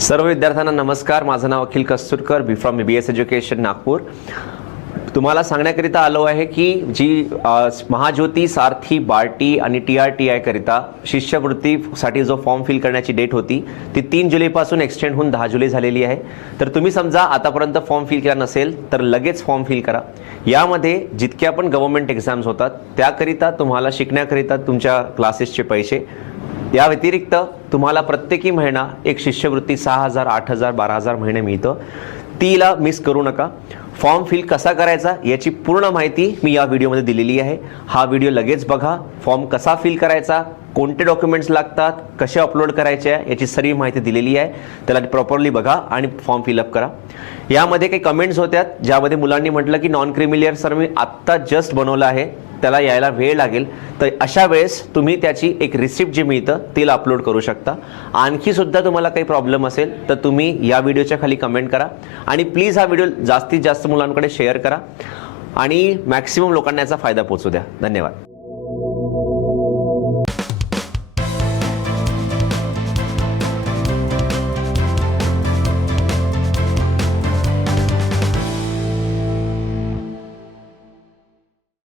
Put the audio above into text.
सर्व विद्यार्थ्यांना नमस्कार. माझं नाव Akhil Kasturkar. B from B S education Nagpur. तुम्हाला सांगण्याकरिता आलो आहे की जी महाज्योती सारथी बार्टी आणि टी आर टी आयकरिता शिष्यवृत्तीसाठी जो फॉर्म फिल करण्याची डेट होती ती तीन जुलैपासून एक्सटेंड होऊन दहा जुलै झालेली आहे. तर तुम्ही समजा आतापर्यंत फॉर्म फिल केला नसेल तर लगेच फॉर्म फिल करा. यामध्ये जितक्या पण गव्हर्नमेंट एक्झाम्स होतात त्याकरिता तुम्हाला शिकण्याकरिता तुमच्या क्लासेसचे पैसे या व्यतिरिक्त तुम्हाला प्रत्येकी महिना एक शिष्यवृत्ती सहा हजार आठ हजार बारा हजार महिने मिळतं. तीला मिस करू नका. फॉर्म फिल कसा करायचा याची पूर्ण माहिती मी या व्हिडिओमध्ये दिलेली आहे. हा व्हिडिओ लगेच बघा. फॉर्म कसा फिल करायचा कोणते डॉक्युमेंट्स लागतात कसे अपलोड करायचे आहे याची सर्व माहिती दिलेली आहे. त्याला प्रॉपरली बघा आणि फॉर्म फिलअप करा. यामध्ये काही कमेंट्स होत्या ज्यामध्ये मुलांनी म्हटलं की नॉन क्रिमिलियर सर मी आत्ता जस्ट बनवलं आहे. त्याला यायला वेळ लागेल. तर अशा वेळेस तुम्ही त्याची एक रिसिप्ट जी मिळतं तिला अपलोड करू शकता. आणखी सुद्धा तुम्हाला काही प्रॉब्लेम असेल तर तुम्ही या व्हिडिओच्या खाली कमेंट करा. आणि प्लीज हा व्हिडिओ जास्तीत जास्त मुलांकडे शेअर करा आणि मॅक्सिमम लोकांना याचा फायदा पोहोचू द्या. धन्यवाद.